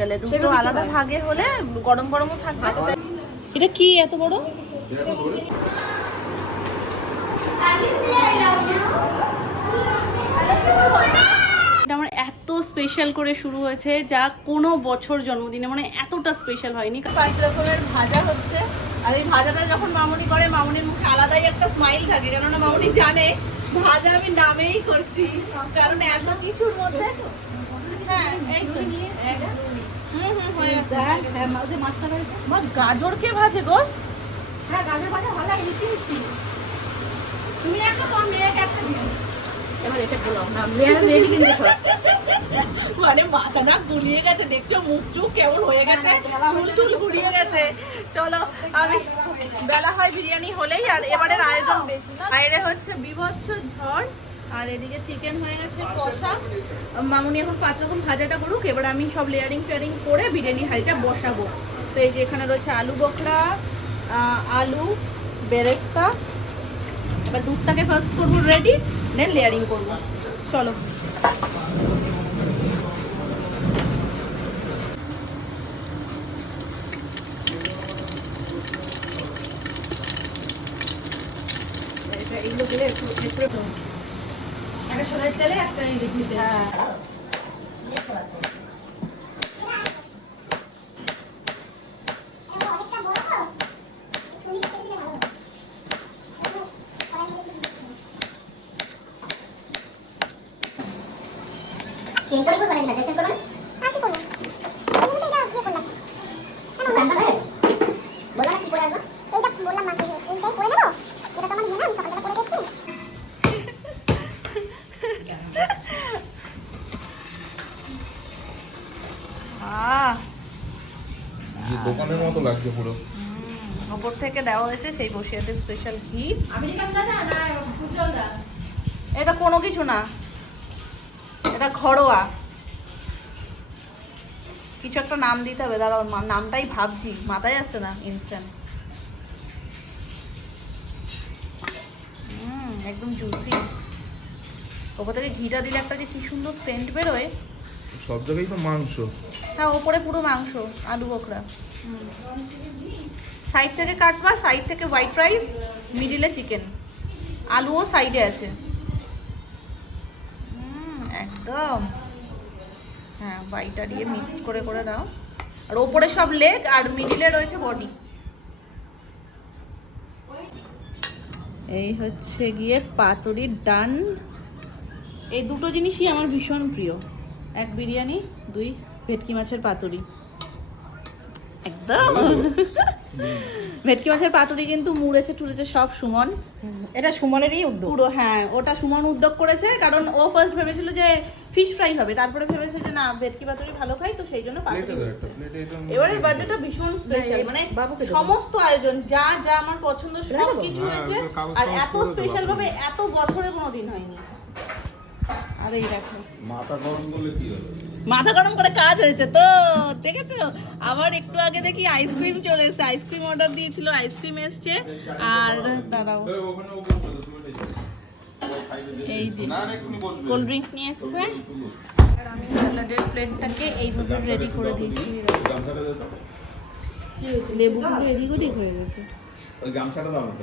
বিকালে দুটো আলাদা ভাগে হলে গরম গরমও থাকবে। এটা কি এত বড়? আমার এত স্পেশাল করে শুরু হয়েছে যা কোনো বছর জন্মদিনে মানে এতটা স্পেশাল হয়নি। 5 রকমের ভাজা হচ্ছে, আর এই ভাজাটা যখন মামুনি করে মামুনির মুখে আলাদাই একটা স্মাইল থাকে, কেননা মামুনি জানে ভাজা আমি নামেই করছি, কারণ এত কিছুর মধ্যে। হ্যাঁ এই তো গাজর কে ভাজে গো? হ্যাঁ গাজর ভাজা ভালো লাগে, মিষ্টি মিষ্টি। তুমি একটা তো মেয়েকে একটা দিও। এবার এটা বলো না, মেয়েকে কিন্তু মানে মাথাটা গুলিয়ে গেছে, দেখছো মুখ টুক কেমন হয়ে গেছে, চুল গুলিয়ে গেছে। চলো আমি বেলা হয় বিরিয়ানি হলেই, আর এবারের আয়োজন বেশি না। বাইরে হচ্ছে বিভৎস ঝড়, আর এদিকে চিকেন হয়ে গেছে কষা। মামুনি এখন 5 রকম ভাজাটা করুক, এবার আমি সব লেয়ারিং ফেয়ারিং করে বিরিয়ানি হাঁড়িটা বসাবো। তো এই যে এখানে রয়েছে আলু বখরা, আলু বেরেস্তা। এবার দুধটাকে ফার্স্ট করবো রেডি, দেন লেয়ারিং করবো। চলো এইগুলো দিলে একটু একটা সোনার তেলে একটা দিতে। হ্যাঁ দোকানের মতো লাগছে পুরো। ওপর থেকে দেওয়া হয়েছে সেই বসিয়াতে স্পেশাল ঘি। এটা কোনো কিছু না, এটা ঘরোয়া কিছু একটা নাম দিতে হবে, দাঁড়াও নামটাই ভাবছি, মাথায় আসছে না ইনস্ট্যান্ট। একদম জুসি। ওপর থেকে ঘিটা দিলে একটা যে কি সুন্দর সেন্ট বেরোয়। সব জায়গায় তো মাংস। হ্যাঁ ওপরে পুরো মাংস, আলু বখরা। সাইড থেকে কাটবা, সাইড থেকে হোয়াইট রাইস, মিডিলে চিকেন, আলুও সাইডে আছে। একদম হ্যাঁ হোয়াইটটা দিয়ে মিক্সড করে করে দাও। আর ওপরে সব লেগ, আর মিডিলে রয়েছে বডি। এই হচ্ছে গিয়ে পাতুরির ডান। এই দুটো জিনিসই আমার ভীষণ প্রিয়, 1 বিরিয়ানি, 2 ভেটকি মাছের পাতুরি। একদম ভেটকি মাছের পাতুরি কিন্তু মুড়েছে টুড়েছে সব সুমন। এটা সুমনেরই উদ্যোগ পুরো। হ্যাঁ ওটা সুমন উদ্যোগ করেছে, কারণ ও ফার্স্ট ভেবেছিল যে ফিশ ফ্রাই হবে, তারপরে ভেবেছে যে না ভেটকি পাতুরি ভালো খাই, তো সেই জন্য পাতুরি করেছে। এবারে বার্থডেটা ভীষণ স্পেশাল, মানে সমস্ত আয়োজন যা যা আমার পছন্দ সব কিছু হয়েছে, আর এত স্পেশাল ভাবে এত বছরে কোনোদিন হয়নি। আর এই দেখো মাথা গরম করলে কি হবে? মাথা গরম করে কাজ হয়েছে তো, দেখেছো? আবার একটু আগে দেখি আইসক্রিম চলে এসেছে, আইসক্রিম অর্ডার দিয়েছিল, আইসক্রিম এসছে। আর দাঁড়াও এই যে কোল্ড ড্রিঙ্ক নিয়ে এসছে। আর আমি স্যালাডের প্লেটটাকে এইভাবে রেডি করে দিয়েছি। লেবুগুলো এদিক ওদিক হয়ে গেছে। ওই গামছাটা দাও না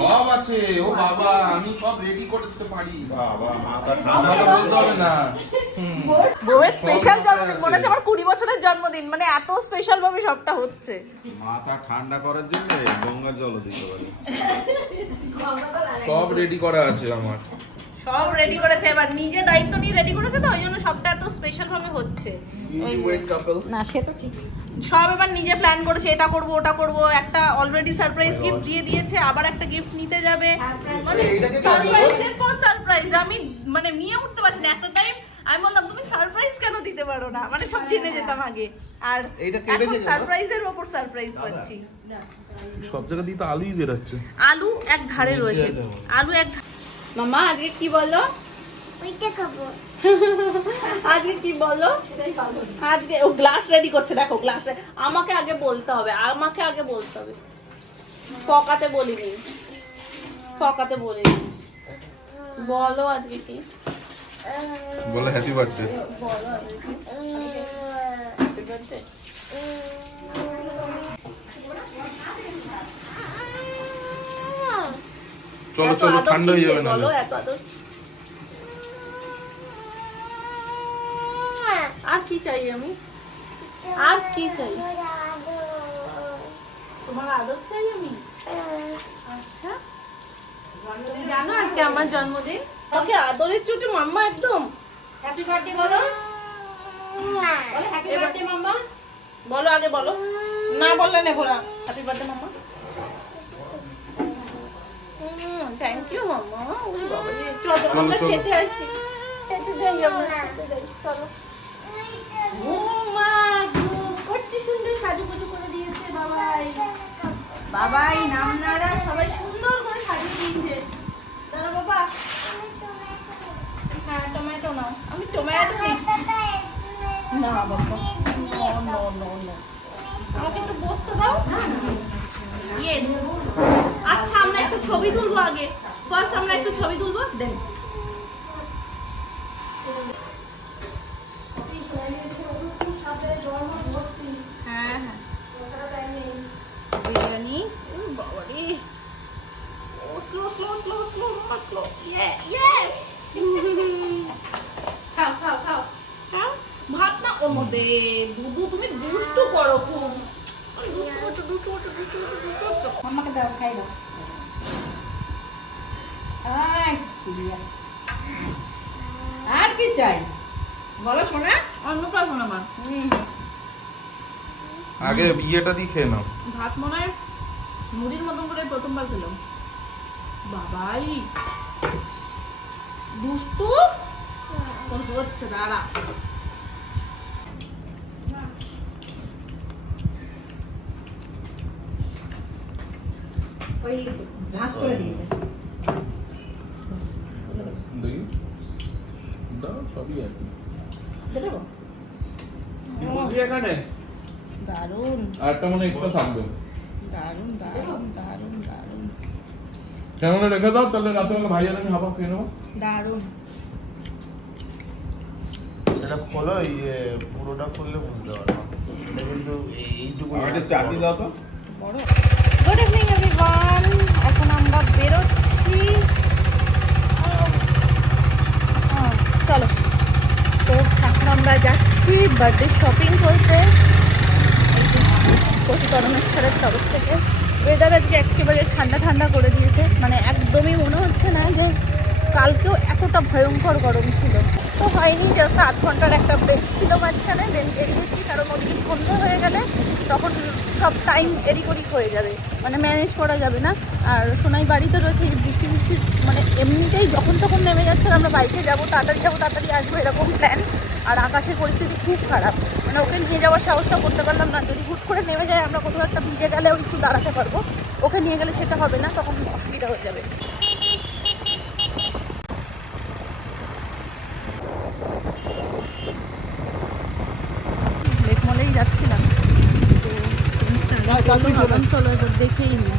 সব আছে। ও বাবা আমি সব রেডি করে দিতে পারি। বাবা মাথা ঠান্ডা বলতে হবে না। বউয়ের স্পেশাল জন্মদিন, মনে হচ্ছে আমার 20 বছরের জন্মদিন, মানে এত স্পেশাল ভাবে সবটা হচ্ছে। মাথা ঠান্ডা করার জন্য গঙ্গার জল দিতে পারি। সব রেডি করা আছে আমার, সব রেডি করেছে, এবার নিজে দায়িত্ব নিয়ে রেডি করেছে, তো ওই জন্য সবটা এত স্পেশাল ভাবে হচ্ছে। না সে তো ঠিক, সব এবার নিজে প্ল্যান করেছে, এটা করব ওটা করব। একটা অলরেডি সারপ্রাইজ গিফট দিয়ে দিয়েছে, আবার একটা গিফট নিতে যাবে, মানে সারপ্রাইজের পর সারপ্রাইজ। আমি মানে নিয়ে উঠতে পারছি না। একটা টাইম আমি বললাম তুমি সারপ্রাইজ কেন দিতে পারো না, মানে সব জেনে যেতাম আগে, আর এখন সারপ্রাইজের উপর সারপ্রাইজ পাচ্ছি। সব জায়গা দিয়ে তো আলুই বেরোচ্ছে। আলু এক ধারে রয়েছে, আলু এক ধারে। মামা আজকে কি বলো? ওইটা খাবো। আজকে কি বলো? আজকে ও গ্লাস রেডি করছে, দেখো গ্লাস। আমাকে আগে বলতে হবে, আমাকে আগে বলতে হবে। পকাতে বলিনি, পকাতে বলিনি। বলো আজকে কি বলে হ্যাপি বার্থডে। বলো আজকে কি? বার্থডে? চলো চলো, ঠান্ডা হয়ে যাবে না। বলো এত আদর। আর কি চাই আমি? আর কি চাই? তোমার আদর চাই আমি? আচ্ছা, তুমি জানো আজকে আমার জন্মদিন? ওকে আদরের চোটে মাম্মা একদম হ্যাপি বার্থডে বলো। বলো হ্যাপি বার্থডে মাম্মা। বলো আগে বলো, না বললে নেবো না। Happy birthday mamma. Thank you mamma. ওই বাবা রে, চলো আমরা খেতে আসি। খেতে যাই আমরা, খেতে যাই চলো। ও মা গো, কত সুন্দর সাজুগুজু করে দিয়েছে বাবাই। বাবাই নামনারা সবাই সুন্দর করে সাজিয়ে দিয়েছে। দাদা বাবা, হ্যাঁ টমেটো নাও। আমি টমেটো দিচ্ছি না বাবা, নো নো নো নো। আমাকে একটু বসতে দাও। ইয়েস। আচ্ছা আমরা একটু ছবি তুলবো আগে। ফার্স্ট আমরা একটু ছবি তুলবো, দেন। হ্যাঁ হ্যাঁ, বিরিয়ানি। বাবা রে, ও slow slow slow slow slow. Yes. খাও খাও খাও খাও। ভাত না ওর মধ্যে। দুধু তুমি দুষ্টু করো খুব। দুষ্টু করছো দুষ্টু করছো দুষ্টু করছো দুষ্টু করছো। মাম্মাকে দাও, খাই দাও। আর কি চাই বলো শোনা? অন্নপ্রাশন আমার। আগে বিয়েটা দিয়ে খেয়ে নাও। ভাত মনে হয় মুড়ির মতন করে প্রথমবার খেলাম। বাবাই দুষ্টু কোন হচ্ছে, দাঁড়া। ওই ঘাস করে দিয়েছে। দেখি দাও, সবই আছে। দেবো? দারুণ আর একটা মনে এক্সট্রা থাকবে। দারুণ দারুণ দারুণ দারুণ কেমন রেখে দাও, তাহলে রাত্রে ভাইয়া আমি হাফ খেয়ে নেবো। দারুণ। এটা খোলো, পুরোটা খুললে বুঝতে পারবো। এটা কিন্তু এইটুকু। একটা চাটনি দাও তো। বড়। গুড ইভিনিং এভরিওয়ান, এখন আমরা বেরোচ্ছি। চলো, তো এখন আমরা যাচ্ছি বার্থডে শপিং করতে পরমেশ্বরের তরফ থেকে। ওয়েদার আজকে একেবারে ঠান্ডা ঠান্ডা করে দিয়েছে, মানে একদমই মনে হচ্ছে না যে কালকেও এতটা ভয়ঙ্কর গরম ছিল। তো হয়নি, জাস্ট 8 ঘন্টার একটা ব্রেক ছিল মাঝখানে, দেন বেরিয়েছি। কারণ ওদিকে সন্ধ্যে হয়ে গেলে তখন সব টাইম এদিক ওদিক হয়ে যাবে, মানে ম্যানেজ করা যাবে না। আর সোনাই বাড়িতে রয়েছে, এই বৃষ্টি বৃষ্টি মানে এমনিতেই যখন তখন নেমে যাচ্ছে। আমরা বাইকে যাবো, তাড়াতাড়ি আসবো, এরকম প্ল্যান। আর আকাশের পরিস্থিতি খুব খারাপ, মানে ওকে নিয়ে যাওয়ার সাহসটা করতে পারলাম না। যদি হুট করে নেমে যায়, আমরা কোথাও একটা ভিজে গেলেও একটু দাঁড়াতে পারবো, ওকে নিয়ে গেলে সেটা হবে না, তখন অসুবিধা হয়ে যাবে। লেকমলেই যাচ্ছিলাম, তো চলো দেখেই নি।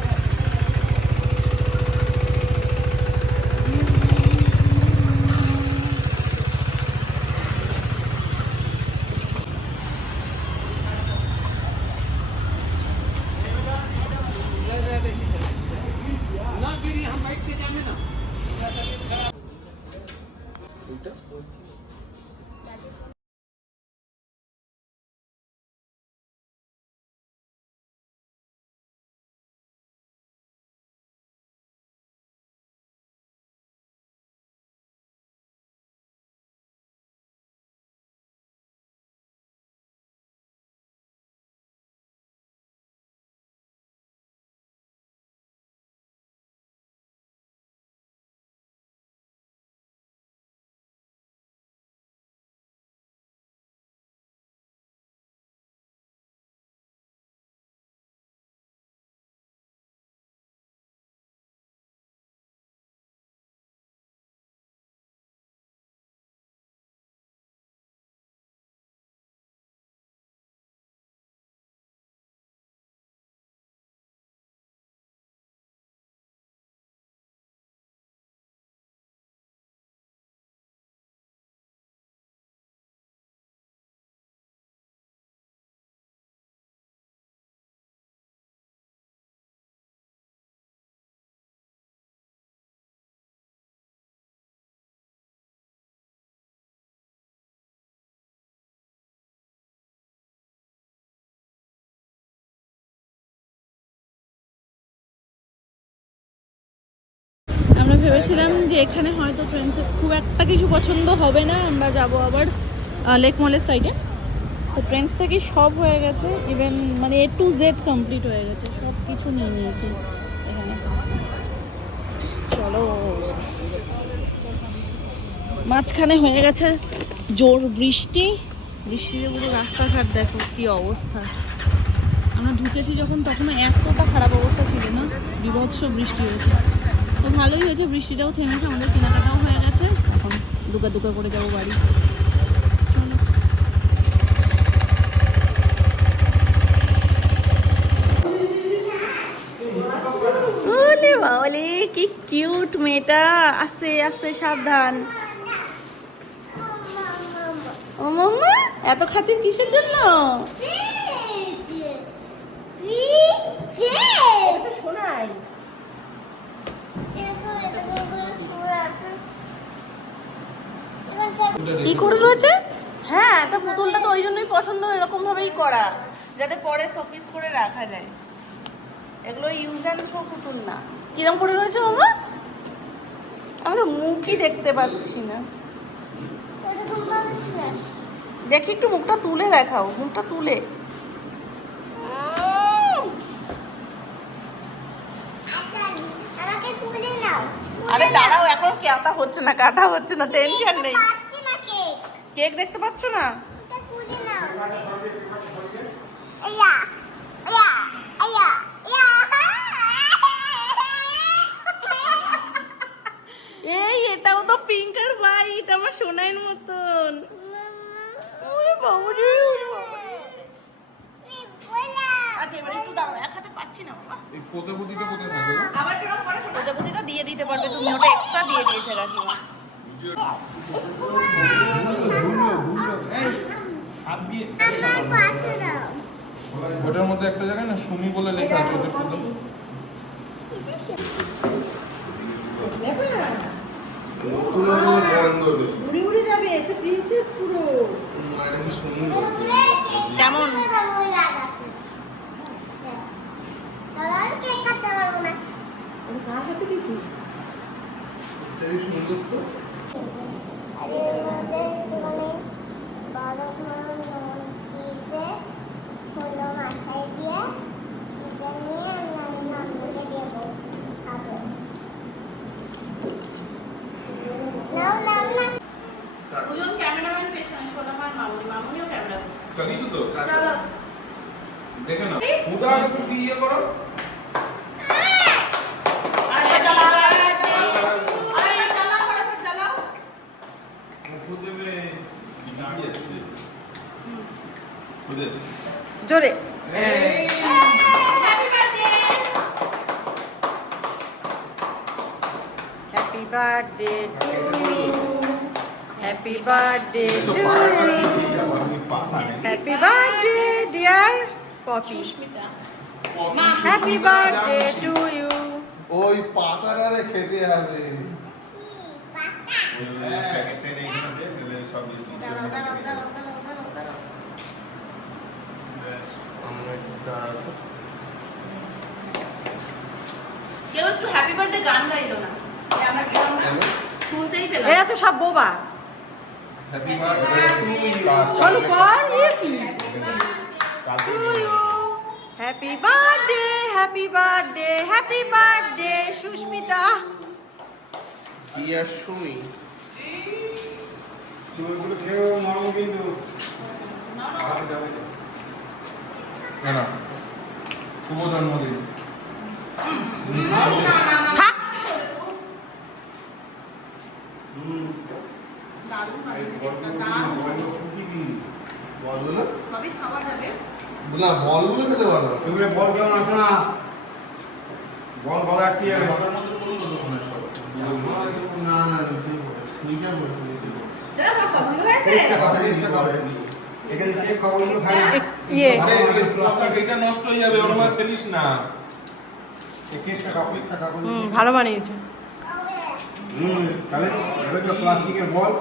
ভেবেছিলাম যে এখানে হয়তো ট্রেন্ডসে খুব একটা কিছু পছন্দ হবে না, আমরা যাব আবার লেক মলের সাইডে। তো ট্রেন্ডস থেকে সব হয়ে গেছে, ইভেন মানে A to Z কমপ্লিট হয়ে গেছে, সব কিছু নিয়ে নিয়েছি এখানে। চলো, মাঝখানে হয়ে গেছে জোর বৃষ্টি, বৃষ্টিতে পুরো রাস্তাঘাট দেখো কি অবস্থা। আমরা ঢুকেছি যখন তখনও এতটা খারাপ অবস্থা ছিল না, বিভৎস বৃষ্টি হয়েছে। তো ভালোই হয়েছে, বৃষ্টিটাও থেমেছে, আমাদের কেনাকাটাও হয়ে গেছে, এখন দুকা দুকা করে যাবো বাড়ি। চলো। ওলে বাবালে কি কিউট মেয়েটা, আস্তে আস্তে সাবধান। ও মাম্মা এত খাতির কিসের জন্য? শোনাই কি করে রয়েছে? হ্যাঁ, তো পুতুলটা তো ওই জন্যই পছন্দ, এরকম ভাবেই করা, যাতে পরে শোপিস করে রাখা যায়। এগুলো ইউজ অ্যান্ড থ্রো পুতুল না। কিরম করে রয়েছে মামা? আমি তো মুখই দেখতে পাচ্ছি না। দেখি একটু মুখটা তুলে দেখাও, মুখটা তুলে। আরে দাঁড়াও, এখনো কাটা হচ্ছে না, কাটা হচ্ছে না, টেনশন নেই। কেক দেখতে পাচ্ছ না? এই এটাও তো পিঙ্ক আর হোয়াইট, আমার সোনাইয়ের মতন। ওরে বাবুরে, ওরে বাবুরে। আচ্ছা এবার একটু দাঁড়াও, এক হাতে পাচ্ছি না বাবা। এই প্রজাপতিটা কোথায় থাকে গো? আবার এরকম করে প্রজাপতিটা দিয়ে দিতে পারবে তুমি, ওটা এক্সট্রা দিয়ে দিয়েছে কাকিমা। ওটার মধ্যে একটা জায়গায় না সুমি বলে লেখা আছে, ওটা পুরো ঘুরি ঘুরি যাবে, তো প্রিন্সেস পুরো। কেমন? দুজন ক্যামেরাম্যান পেছনে, সোনামা আর মামুনি, মামুনিও ক্যামেরা করছে। চালিয়েছো তো? চলো দেখে না উদা তুমি ইয়ে করো। আরে চালাও, আরে চালাও, আরে চালাও। খুদেবে দাঁড়িয়ে আছে খুদে জোরে। Happy birthday, happy birthday to you, happy birthday to you, happy birthday dear Poppy, happy birthday to you. ওই পাতাটারে খেতে হবে। দাঁড়াও দাঁড়াও দাঁড়াও দাঁড়াও দাঁড়াও দাঁড়াও। কেউ একটু হ্যাপি বার্থডে গান গাইলো না, আমরা শুনতেই পেলাম। এরা তো সব বোবা। হ্যাপি বার্থডে টু ইউ চলো কর, এ কি to you, happy birthday, happy birthday, happy birthday Susmita. Dear Sumi, না না শুভ জন্মদিন। থাক। দারুণ মানে দারুণ। বলগুলো সবই খাওয়া যাবে। না, বলগুলো খেতে পারবো। তুমি বল কেমন আছো না? বল বলা কি আছে? ওটার মধ্যে বললো তো মনে সব না না, নিচে বল, নিচে বল। সেটা পছন্দ হয়েছে? এখানে কেক খাওয়ানো তো খাই। ইয়ে আরে এটা নষ্ট হয়ে যাবে, ওর মধ্যে ফেলিস না। কেকটা খাও, কেকটা খাও। ভালো বানিয়েছে। তাহলে এটা তো প্লাস্টিকের বল।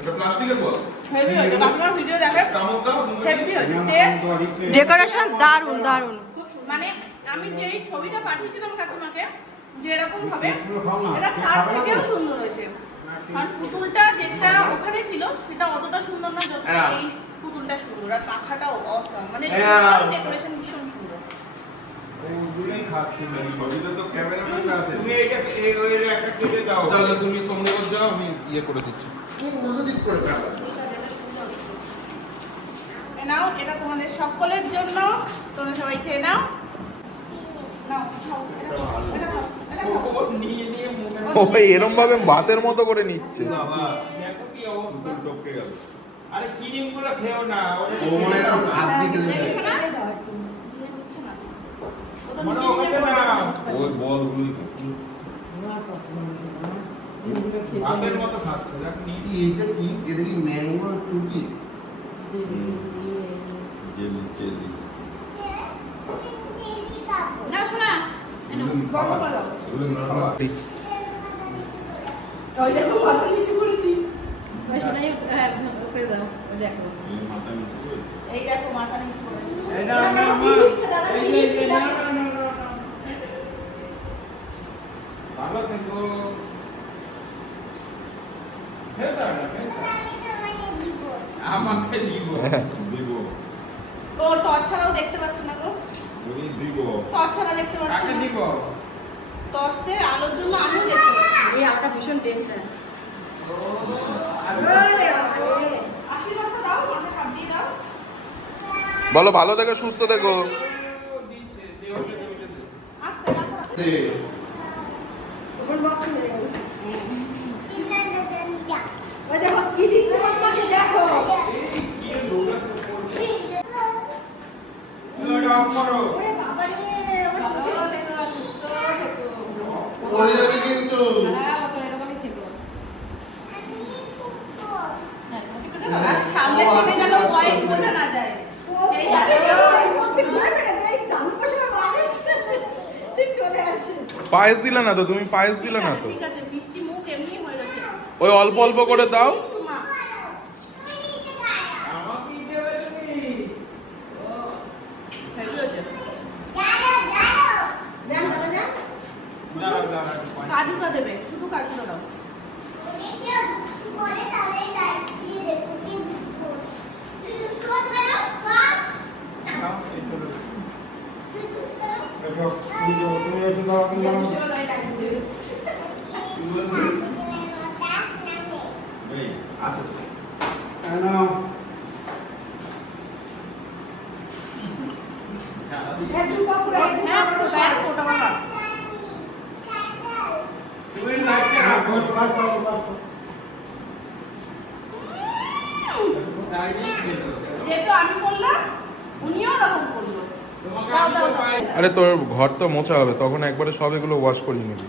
এটা প্লাস্টিকের বল। হেভি হয়েছে, আপনার ভিডিও দেখে কামড় দাও। হেভি হয়েছে, টেস্ট ডেকোরেশন দারুণ দারুণ। মানে আমি যেই ছবিটা পাঠিয়েছিলাম কাকিমাকে, যেরকম হবে পুরো খাও না। এটা কে তার খাবে না থেকেও তো? সুন্দর হয়েছে। আর পুতুলটা যেটা ওখানে ছিল সেটা অতটা সুন্দর না যতটা হ্যাঁ। এই পুতুলটা সুন্দর। আর পাখাটাও অসাম, মানে হ্যাঁ। ডেকোরেশন ভীষণ সুন্দর। ছবিতে তো ক্যামেরাম্যান আছে। তুমি এটা ওই একটা কেটে দাও। তাহলে তুমি তোমরা যাও, আমি ইয়ে করে দিচ্ছি। উল্টো দিক করে খাবে। এ নাও, এটা তোমাদের সকলের জন্য, তোমরা সবাই খেয়ে নাও। নাও, খাও, এটা খাও, এটা খাও, এটা খাও। ও নিয়ে নিয়ে মুখে ও এরম ভাবে ভাতের মতো করে নিচ্ছে। বাবা দেখো কি অবস্থা। পুতুল টপকে গেল। আরে ক্রিম গুলো খেও না। ওরে ও মনে হয় এরকম হাত দিয়ে খেতে দেখেছো চায়। না? দাও একটু। দিয়ে দিচ্ছে না। ও তো মনে নিজে নিজে ওখানে করে না। ব্যবস্থা করে। ওই বলগুলোই খাও। তোমার পছন্দ না। এগুলো খেতে ভাতের হবে। মতো খাচ্ছে দেখনি। এটা কি? এটা কি ম্যাঙ্গো টুটি? Jelly, jelly jelly. না শোনা, বন্ধ করে দাও। এগুলো কি খাওয়া? ওই দেখো মাথা নিচু করেছি। ওই শোনাই, হ্যাঁ, ওকে দাও, ওই দেখো। এই মাথা নিচু করে। এই দেখো মাথা নিচু করে। এই না দাদা, না কি দিচ্ছে দাদা, কি দিচ্ছে না দাদা? না না। ভালো থেকো। খেতা না খেতা। আমাকে দিব। দিব। ও টর্চ ছাড়াও দেখতে পাচ্ছি না গো। ওই দিব। টর্চ ছাড়া দেখতে পাচ্ছি কাকে না। দিব? টর্চের আলোর জন্য আমিও দেখতে পাচ্ছি না। এই আটা ভীষণ টেনশন। আশীর্বাদটা দাও, মাথায় হাত দিয়ে দাও। বলো ভালো থেকো, সুস্থ থেকো। দিছে দেওয়ালে দেওয়ালে। আস্তে মাথা রাখো। দে। ওপেন বক্স হয়ে গেল। ওই দেখো কি দিচ্ছে মামাকে দেখো। এই কি লোড়াচ্ছে পড়ছে। এলো অফ করো। ওরে বাবা রে, আমার চোখে ভালো থেকো, সুস্থ থেকো। পড়ে যাবে কিন্তু। সারা বছর এরকমই থেকো। হ্যাঁ, একটু দেখো, আর সামনে থেকে যেন ভয়েস বোঝা না যায়। এই যাবে ঠিক চলে আসে। পায়েস দিলে না তো, তুমি পায়েস দিলে না তো। ঠিক আছে, বৃষ্টি মুখ এমনি হয়ে রয়েছে। ওই অল্প অল্প করে দাও। মা, আমাকে দেবে তুমি। হেভি হয়েছে। দেন দাদা দেন। দাঁড়াও দাঁড়াও। কাজুটা দেবে, শুধু কাজুটা দাও। নাও এই চলো। দেখো, তুমি একটু দাও, তুমি দাও। চলো, এই কাজু দেবে। এই আছে। এই নাও। এক দু কাপ করে হ্যাঁ, এক ফোঁটা বাবা। তুমি লাইটটা রাখো। দাঁড়িয়ে খেয়ে দাও। যেহেতু আমি করলাম, উনিও ওরকম করলো। তোমাকে দাও, আমি দাও, তো দাও। পাই। আরে তোর ঘর তো মোছা হবে, তখন একবারে সব এগুলো ওয়াশ করিয়ে নিবি।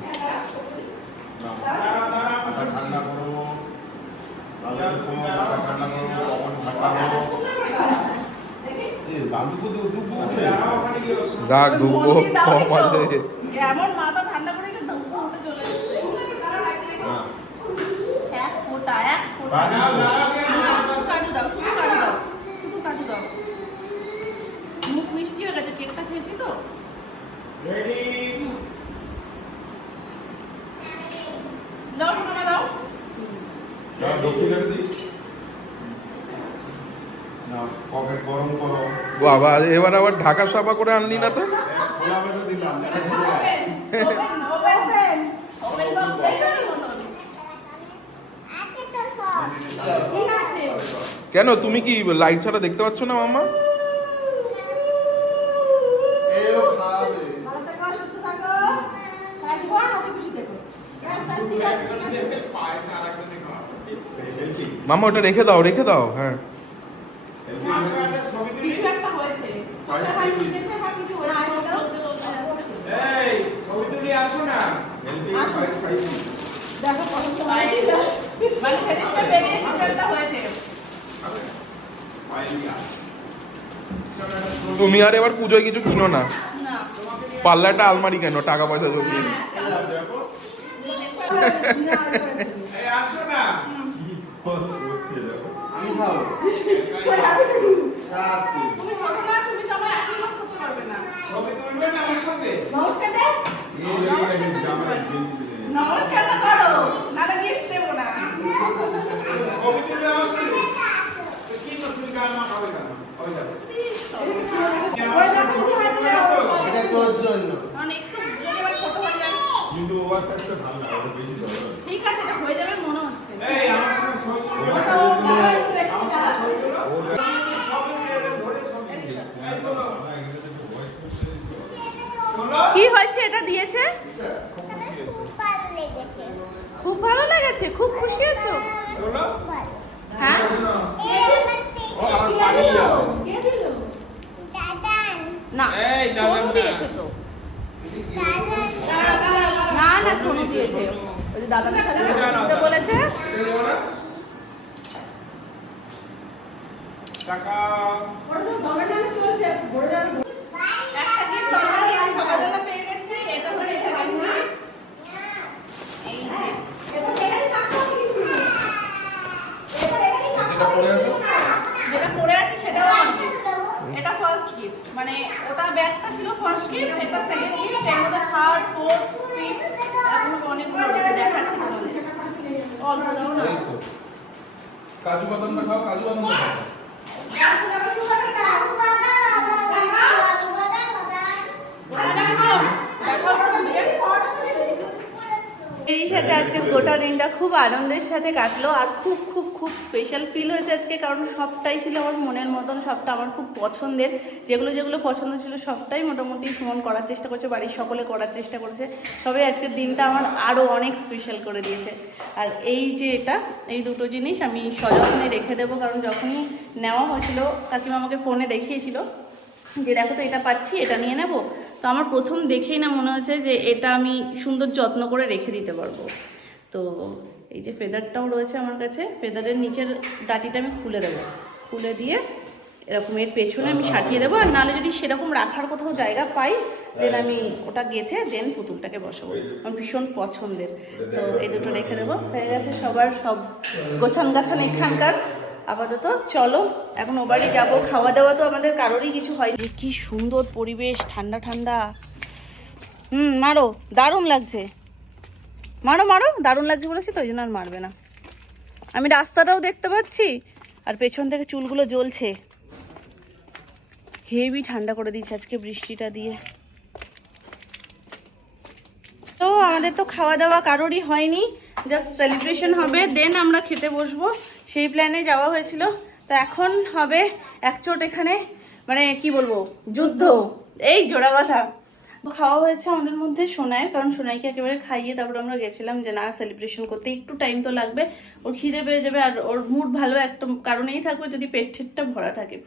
দাঁড়াও দাঁড়াও। মাথা ঠান্ডা করো। মাথা ঠান্ডা করো, কখন ঠান্ডা করো। এ বান্ধব দুবো দাঁড়াও ওখানে গিয়ে বসো। রাগ দুব্বো মন দিয়ে দাওনি কম তো। আছে। এমন মাথা ঠান্ডা করে যে দুব্বো উঠে চলে যাচ্ছে। এক ফোঁটা, এক ফোঁটা। দাঁড়াও দাঁড়াও কেন? শুধু কাজু দাও, শুধু কাজু দাও, শুধু কাজু দাও। মুখ মিষ্টি হয়ে গেছে, কেকটা খেয়েছি তো। রেডি। দাও শোনা, দাও। দক্ষিণাটা দিই। নাও, পকেট গরম করো। বাবা এবার আবার ঢাকা সাফা করে আনলি না তো। খোলা বেঁধে দিলাম। Open, open, open, open box দেখো মতন। ঠিক আছে। কেন তুমি কি লাইট ছাড়া দেখতে পাচ্ছ না মাম্মা? এও খাবে। ভালো থাকো, সুস্থ থাকো। সারা জীবন হাসি খুশি থেকো। ব্যাস, ব্যাস, ঠিক আছে, ঠিক আছে। পায়েস আর একটা দিকে খাও। মাম্মা ওটা রেখে দাও, রেখে দাও। হ্যাঁ আসো একটা ছবি তুলি। কিছু একটা হয়েছে। চোখে হাত দিয়েছে, বা কিছু হয়েছে। চলতে চলতে যাচ্ছে। এই ছবি তুলি আসো না। দেখো পছন্দ মানে সেদিনটা বেরিয়ে কিছু একটা হয়েছে। তুমি আর এবার পুজোয় কিছু কিনো না। না। পাল্লাটা আলমারি কেন, টাকা পয়সা জমিয়ে। এই আসো না। আমি খাবো। রাত্রি। তুমি ছোট না, তুমি তো আমায় আশীর্বাদ করতে পারবে না। ছবি তুলবে না আমার সঙ্গে? নমস্কার দে। এই দেখো, পরে দেখো যদি হয়তো এটা তোর জন্য। কারণ একটু যদি আবার ছোট হয়ে যায়। কিন্তু ওভার সাইজটা ভালো না, ওটা বেশি চলে। ঠিক আছে, এটা হয়ে যাবে মনে হচ্ছে। কি হয়েছে এটা দিয়েছে? খুব ভালো লেগেছে, খুব খুশি হয়েছো? হ্যাঁ কে দিল? না, সোনু দিয়েছে তো। না না, সোনু দিয়েছে। ওই যে দাদাকে দিতে বলেছে। টাকা ওটা তো গভর্নমেন্টে চলছে, ভরে যাবে। একটা গিফট অলরেডি আমি সকালবেলা পেয়ে গেছি। এটা হচ্ছে সেকেন্ড গিফট। এই যে এটা এখানে থাকতে হবে কিন্তু। এটা এখানে যেটা পড়ে আছে যেটা পরে আছে সেটাও আমার gift। এটা ফার্স্ট গিফট, মানে ওটা ব্যাগটা ছিল ফার্স্ট গিফট, এটা সেকেন্ড গিফট। এর মধ্যে থার্ড, ফোর্থ, ফিফথ এরকম অনেকগুলো দেখাচ্ছি তোমাদের। অল্প দাও না। এই তো। কাজু বাদামটা খাও, কাজু বাদামটা খাও। এই সাথে আজকে গোটা দিনটা খুব আনন্দের সাথে কাটলো, আর খুব খুব খুব স্পেশাল ফিল হয়েছে আজকে, কারণ সবটাই ছিল আমার মনের মতন, সবটা আমার খুব পছন্দের। যেগুলো যেগুলো পছন্দ ছিল সবটাই মোটামুটি সুমন করার চেষ্টা করছে, বাড়ির সকলে করার চেষ্টা করেছে। তবে আজকের দিনটা আমার আরও অনেক স্পেশাল করে দিয়েছে। আর এই যে এই দুটো জিনিস আমি সযত্নে রেখে দেবো, কারণ যখনই নেওয়া হয়েছিল কাকিমা আমাকে ফোনে দেখিয়েছিল যে দেখো তো এটা পাচ্ছি, এটা নিয়ে নেব। তো আমার প্রথম দেখেই না মনে হচ্ছে যে এটা আমি সুন্দর যত্ন করে রেখে দিতে পারবো। তো এই যে ফেদারটাও রয়েছে আমার কাছে, ফেদারের নিচের ডাটিটা আমি খুলে দেবো, খুলে দিয়ে এরকম এর পেছনে আমি সাটিয়ে দেবো। আর নাহলে যদি সেরকম রাখার কোথাও জায়গা পাই দেন আমি ওটা গেঁথে দেন পুতুলটাকে বসাবো, আমার ভীষণ পছন্দের। তো এই দুটো রেখে দেবো। হয়ে গেছে সবার সব গোছান গাছান এখানকার। আপাতত চলো এখন ও বাড়ি যাবো। খাওয়া দাওয়া তো আমাদের কারোরই কিছু হয়নি। কি সুন্দর পরিবেশ, ঠান্ডা ঠান্ডা। মারো, দারুণ লাগছে। মারো মারো, দারুণ লাগছে বলেছি তো, ওই জন্য আর মারবে না। আমি রাস্তাটাও দেখতে পাচ্ছি, আর পেছন থেকে চুলগুলো জ্বলছে। হেভি ঠান্ডা করে দিয়েছে আজকে বৃষ্টিটা দিয়ে। তো আমাদের তো খাওয়া দাওয়া কারোরই হয়নি, জাস্ট সেলিব্রেশন হবে, দেন আমরা খেতে বসবো, সেই প্ল্যানে যাওয়া হয়েছিল। তো এখন হবে একচোট এখানে, মানে কি বলবো, যুদ্ধ। এই জোড়া বাঁধা খাওয়া হয়েছে আমাদের মধ্যে সোনাইয়ের, কারণ সোনাইকে একেবারে খাইয়ে তারপর আমরা গেছিলাম যে না সেলিব্রেশন করতে একটু টাইম তো লাগবে, ওর খিদে পেয়ে যাবে, আর ওর মুড ভালো একটা কারণেই থাকবে যদি পেট ঠেটটা ভরা থাকে।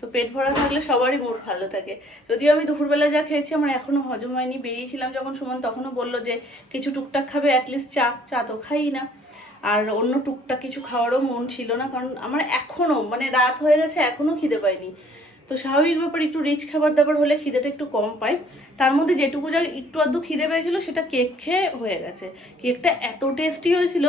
তো পেট ভরা থাকলে সবারই মুড ভালো থাকে। যদিও আমি দুপুরবেলা যা খেয়েছি আমার এখনও হজম হয়নি, বেরিয়েছিলাম যখন সুমন তখনও বললো যে কিছু টুকটাক খাবে, অ্যাটলিস্ট চা তো খাই না, আর অন্য টুকটাক কিছু খাওয়ারও মন ছিল না, কারণ আমার এখনও মানে রাত হয়ে গেছে এখনও খিদে পাইনি। তো স্বাভাবিক ব্যাপার, একটু রিচ খাবার দাবার হলে খিদেটা একটু কম পায়। তার মধ্যে যেটুকু যা একটু আধটু খিদে পেয়েছিল সেটা কেক খেয়ে হয়ে গেছে। কেকটা এত টেস্টি হয়েছিল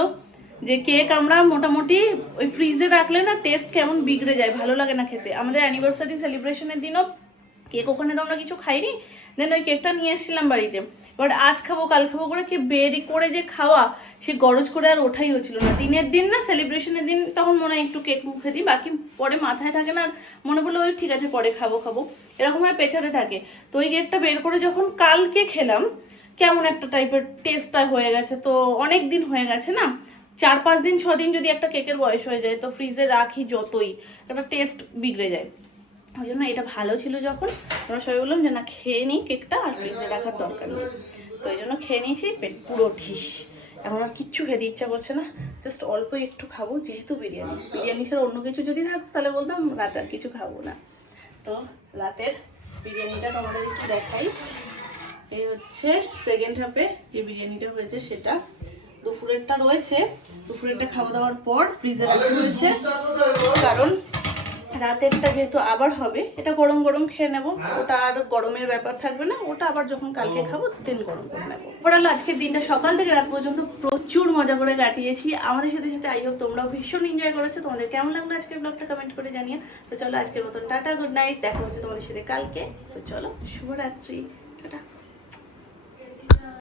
যে কেক আমরা মোটামুটি ওই ফ্রিজে রাখলে না টেস্ট কেমন বিগড়ে যায়, ভালো লাগে না খেতে। আমাদের অ্যানিভার্সারি সেলিব্রেশনের দিনও কেক ওখানে তো আমরা কিছু খাইনি, দেন ওই কেকটা নিয়ে এসেছিলাম বাড়িতে। বাট আজ খাবো কাল খাবো করে কি বেরি করে যে খাওয়া, সে গরজ করে আর ওঠাই হচ্ছিল না। দিনের দিন না সেলিব্রেশনের দিন তখন মনে হয় একটু কেক মুখে দিই, বাকি পরে মাথায় থাকে না, মনে বললো ওই ঠিক আছে পরে খাবো এরকমভাবে পেছাতে থাকে। তো ওই কেকটা বের করে যখন কালকে খেলাম কেমন একটা টাইপের টেস্টটা হয়ে গেছে। তো অনেক দিন হয়ে গেছে না, 4-5 দিন 6 দিন যদি একটা কেকের বয়স হয়ে যায় তো ফ্রিজে রাখি যতই একটা টেস্ট বিগড়ে যায়। ওই জন্য এটা ভালো ছিল যখন আমরা সবাই বললাম যে না খেয়ে নিই কেকটা, আর ফ্রিজে রাখার দরকার নেই। তো ওই জন্য খেয়ে নিয়েছি, পেট পুরো ঠিস। এখন আর কিচ্ছু খেতে ইচ্ছা করছে না, জাস্ট অল্প একটু খাবো, যেহেতু বিরিয়ানি ছাড়া অন্য কিছু যদি থাকতো তাহলে বলতাম রাতে আর কিছু খাবো না। তো রাতের বিরিয়ানিটা তোমাদের একটু দেখাই। এই হচ্ছে সেকেন্ড হাফে যে বিরিয়ানিটা হয়েছে সেটা। দুপুরেরটা রয়েছে, দুপুরেরটা খাওয়া দাওয়ার পর ফ্রিজে রাখা হয়েছে, কারণ রাতেরটা যেহেতু আবার হবে, এটা গরম গরম খেয়ে নেবো, ওটা আর গরমের ব্যাপার থাকবে না, ওটা আবার যখন কালকে খাবো দেন গরম করে নেবো। ওরাল আজকের দিনটা সকাল থেকে রাত পর্যন্ত প্রচুর মজা করে কাটিয়েছি আমাদের সাথে সাথে। আই হোপ তোমরাও ভীষণ এনজয় করেছো। তোমাদের কেমন লাগলো আজকের ব্লগটা কমেন্ট করে জানিয়ে। তো চলো আজকের মতন টাটা, গুড নাইট, দেখা হচ্ছে তোমাদের সাথে কালকে। তো চলো শুভরাত্রি, টাটা।